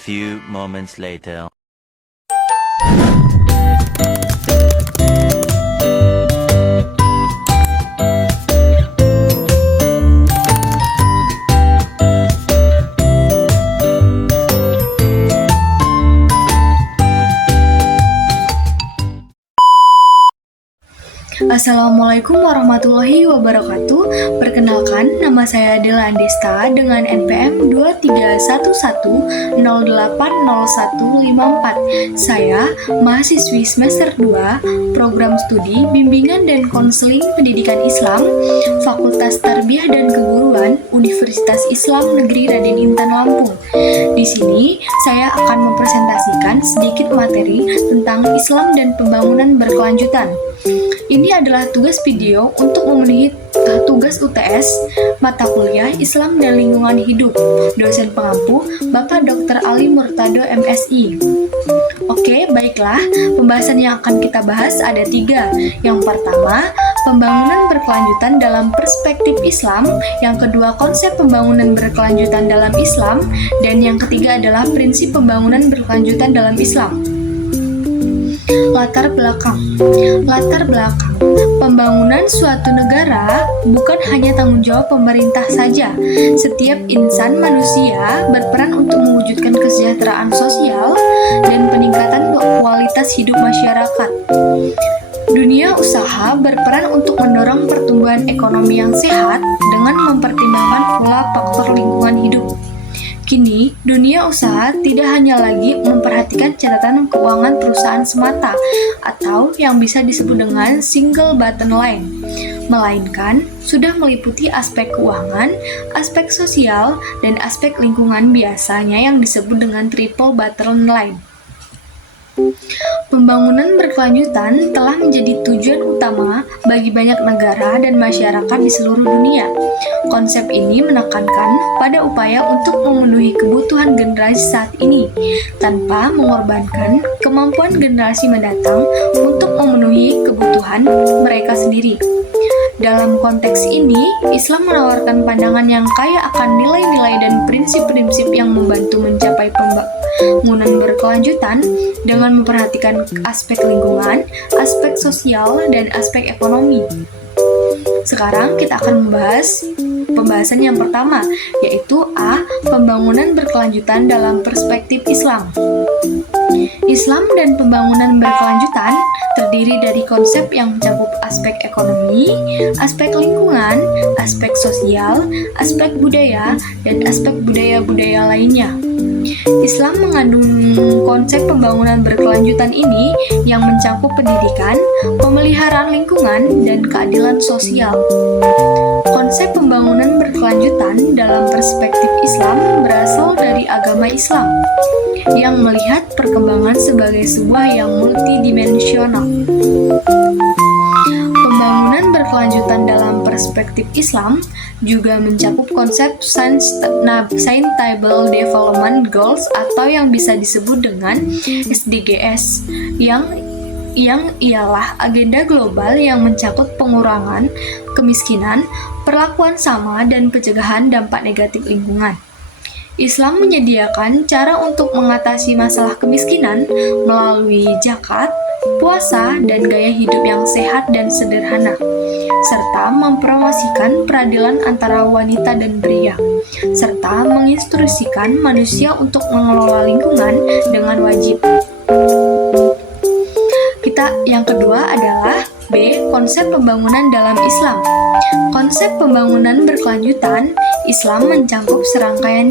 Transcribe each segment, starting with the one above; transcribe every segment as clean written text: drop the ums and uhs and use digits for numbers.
few moments later. Assalamualaikum warahmatullahi wabarakatuh. Perkenalkan, nama saya Dela Andesta dengan NPM 2311080154. Saya mahasiswi semester 2 Program Studi Bimbingan dan Konseling Pendidikan Islam Fakultas Tarbiyah dan Keguruan Universitas Islam Negeri Raden Intan Lampung. Di sini saya akan mempresentasikan sedikit materi tentang Islam dan pembangunan berkelanjutan. Ini adalah tugas video untuk memenuhi tugas UTS mata kuliah Islam dan Lingkungan Hidup. Dosen pengampu Bapak Dr. Ali Murtado MSI. Oke, baiklah. Pembahasan yang akan kita bahas ada 3. Yang pertama, pembangunan berkelanjutan dalam perspektif Islam. Yang kedua, konsep pembangunan berkelanjutan dalam Islam. Dan yang ketiga adalah prinsip pembangunan berkelanjutan dalam Islam. Latar belakang. Pembangunan suatu negara bukan hanya tanggung jawab pemerintah saja. Setiap insan manusia berperan untuk mewujudkan kesejahteraan sosial dan peningkatan kualitas hidup masyarakat. Dunia usaha berperan untuk mendorong pertumbuhan ekonomi yang sehat dengan mempertimbangkan pula faktor lingkungan hidup. Kini, dunia usaha tidak hanya lagi memperhatikan catatan keuangan perusahaan semata atau yang bisa disebut dengan single bottom line, melainkan sudah meliputi aspek keuangan, aspek sosial, dan aspek lingkungan biasanya yang disebut dengan triple bottom line. Pembangunan berkelanjutan telah menjadi tujuan utama bagi banyak negara dan masyarakat di seluruh dunia. Konsep ini menekankan pada upaya untuk memenuhi kebutuhan generasi saat ini, tanpa mengorbankan kemampuan generasi mendatang untuk memenuhi kebutuhan mereka sendiri. Dalam konteks ini, Islam menawarkan pandangan yang kaya akan nilai-nilai dan prinsip-prinsip yang membantu mencapai pembangunan berkelanjutan dengan memperhatikan aspek lingkungan, aspek sosial, dan aspek ekonomi. Sekarang kita akan membahas pembahasan yang pertama, yaitu A. Pembangunan berkelanjutan dalam perspektif Islam. Islam dan pembangunan berkelanjutan terdiri dari konsep yang mencakup aspek ekonomi, aspek lingkungan, aspek sosial, aspek budaya, dan aspek budaya-budaya lainnya. Islam mengandung konsep pembangunan berkelanjutan ini yang mencakup pendidikan, pemeliharaan lingkungan, dan keadilan sosial. Konsep pembangunan berkelanjutan dalam perspektif Islam berasal dari agama Islam yang melihat perkembangan sebagai sebuah yang multidimensional. Pembangunan berkelanjutan dalam perspektif Islam juga mencakup konsep Sustainable Development Goals atau yang bisa disebut dengan SDGs yang ialah agenda global yang mencakup pengurangan kemiskinan, perlakuan sama, dan pencegahan dampak negatif lingkungan. Islam menyediakan cara untuk mengatasi masalah kemiskinan melalui zakat, puasa, dan gaya hidup yang sehat dan sederhana, serta mempromosikan peradilan antara wanita dan pria, serta menginstruksikan manusia untuk mengelola lingkungan dengan wajib. Yang kedua adalah B. Konsep pembangunan dalam Islam. Konsep pembangunan berkelanjutan Islam mencakup serangkaian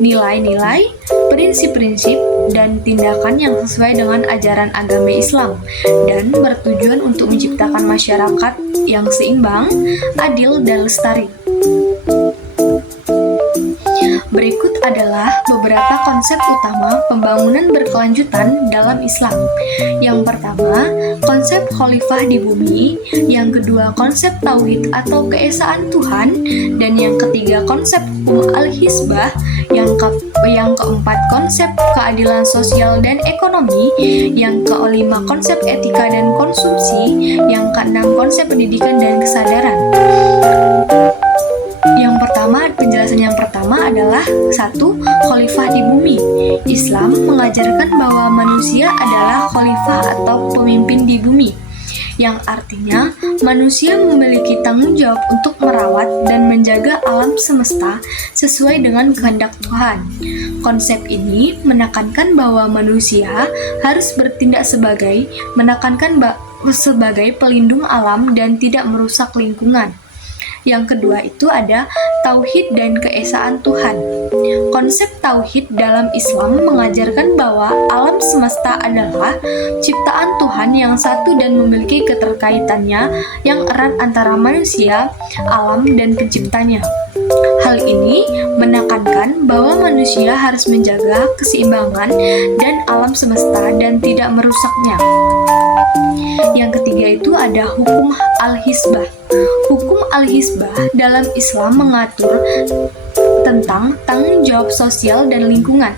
nilai-nilai, prinsip-prinsip, dan tindakan yang sesuai dengan ajaran agama Islam dan bertujuan untuk menciptakan masyarakat yang seimbang, adil, dan lestari. Berikut adalah beberapa konsep utama pembangunan berkelanjutan dalam Islam. Yang pertama, konsep khalifah di bumi. Yang kedua, konsep tauhid atau keesaan Tuhan. Dan yang ketiga, konsep hukum al-hisbah. Yang keempat, konsep keadilan sosial dan ekonomi. Yang kelima, konsep etika dan konsumsi. Yang keenam, konsep pendidikan dan kesadaran. Yang pertama, penjelasan Penjelasan yang pertama adalah 1. Khalifah di bumi. Islam mengajarkan bahwa manusia adalah khalifah atau pemimpin di bumi, yang artinya manusia memiliki tanggung jawab untuk merawat dan menjaga alam semesta sesuai dengan kehendak Tuhan. Konsep ini menekankan bahwa manusia harus bertindak sebagai pelindung alam dan tidak merusak lingkungan. Yang kedua itu ada Tauhid dan Keesaan Tuhan. Konsep Tauhid dalam Islam mengajarkan bahwa alam semesta adalah ciptaan Tuhan yang satu dan memiliki keterkaitannya yang erat antara manusia, alam, dan penciptanya. Hal ini menekankan bahwa manusia harus menjaga keseimbangan dan alam semesta dan tidak merusaknya. Yang ketiga itu ada hukum al-hisbah. Hukum al-hisbah dalam Islam mengatur tentang tanggung jawab sosial dan lingkungan.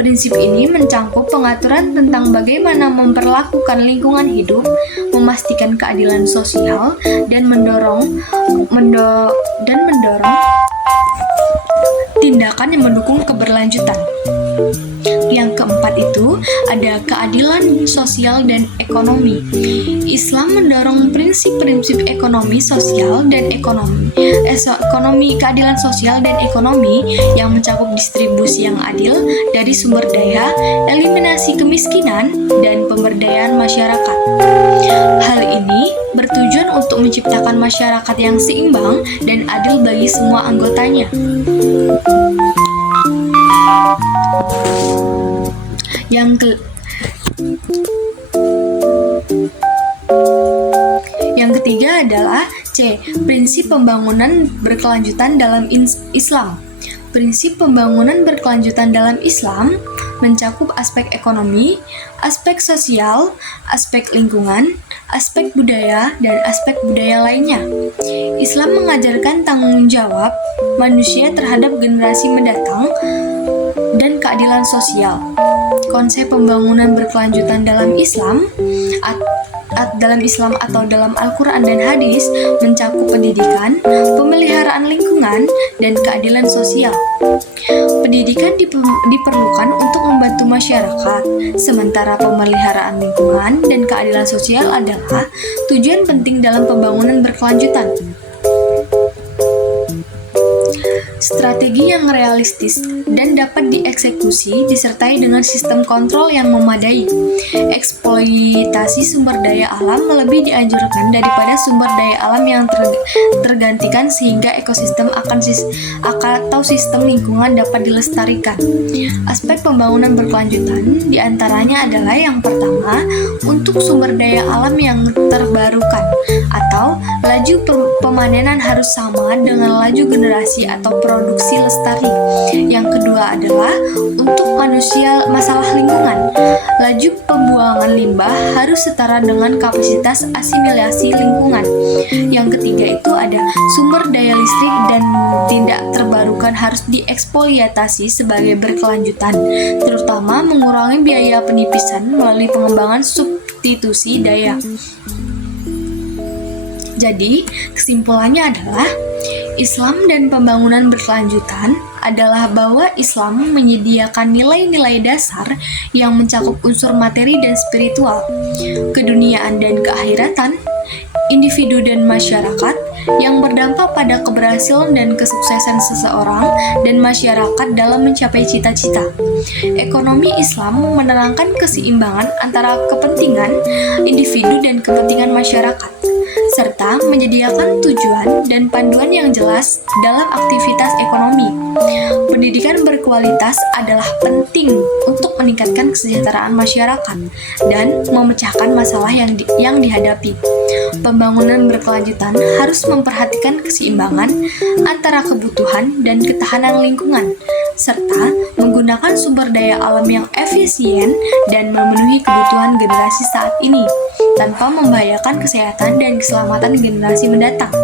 Prinsip ini mencakup pengaturan tentang bagaimana memperlakukan lingkungan hidup, memastikan keadilan sosial, dan mendorong tindakan yang mendukung keberlanjutan. Yang keempat itu ada keadilan sosial dan ekonomi. Islam mendorong prinsip-prinsip ekonomi sosial dan keadilan sosial dan ekonomi yang mencakup distribusi yang adil dari sumber daya, eliminasi kemiskinan, dan pemberdayaan masyarakat. Hal ini bertujuan untuk menciptakan masyarakat yang seimbang dan adil bagi semua anggotanya. Yang ketiga adalah C. Prinsip pembangunan berkelanjutan dalam Islam. Prinsip pembangunan berkelanjutan dalam Islam mencakup aspek ekonomi, aspek sosial, aspek lingkungan, aspek budaya, dan aspek budaya lainnya. Islam mengajarkan tanggung jawab manusia terhadap generasi mendatang dan keadilan sosial. Konsep pembangunan berkelanjutan dalam Islam atau dalam Al-Quran dan Hadis mencakup pendidikan, pemeliharaan lingkungan, dan keadilan sosial. Pendidikan diperlukan untuk membantu masyarakat, sementara pemeliharaan lingkungan dan keadilan sosial adalah tujuan penting dalam pembangunan berkelanjutan. Strategi yang realistis dan dapat dieksekusi disertai dengan sistem kontrol yang memadai. Eksploitasi sumber daya alam lebih dianjurkan daripada sumber daya alam yang tergantikan sehingga ekosistem atau sistem lingkungan dapat dilestarikan. Aspek pembangunan berkelanjutan diantaranya adalah yang pertama, untuk sumber daya alam yang terbarukan atau laju pemanenan harus sama dengan laju generasi atau produksi lestari. Yang kedua adalah untuk masalah lingkungan. Laju pembuangan limbah harus setara dengan kapasitas asimilasi lingkungan. Yang ketiga itu ada sumber daya listrik dan tidak terbarukan harus dieksploitasi sebagai berkelanjutan, terutama mengurangi biaya penipisan melalui pengembangan substitusi daya. Jadi, kesimpulannya adalah Islam dan pembangunan berkelanjutan adalah bahwa Islam menyediakan nilai-nilai dasar yang mencakup unsur materi dan spiritual, keduniaan dan keakhiratan, individu dan masyarakat, yang berdampak pada keberhasilan dan kesuksesan seseorang dan masyarakat dalam mencapai cita-cita. Ekonomi Islam menerangkan keseimbangan antara kepentingan individu dan kepentingan masyarakat, serta menyediakan tujuan dan panduan yang jelas dalam aktivitas ekonomi. Pendidikan berkualitas adalah penting untuk meningkatkan kesejahteraan masyarakat dan memecahkan masalah yang dihadapi. Pembangunan berkelanjutan harus memperhatikan keseimbangan antara kebutuhan dan ketahanan lingkungan, serta menggunakan sumber daya alam yang efisien dan memenuhi kebutuhan generasi saat ini, tanpa membahayakan kesehatan dan keselamatan generasi mendatang.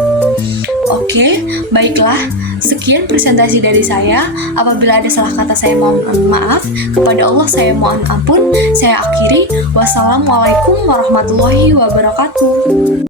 Oke, baiklah, sekian presentasi dari saya. Apabila ada salah kata saya mohon maaf, kepada Allah saya mohon ampun. Saya akhiri, wassalamualaikum warahmatullahi wabarakatuh.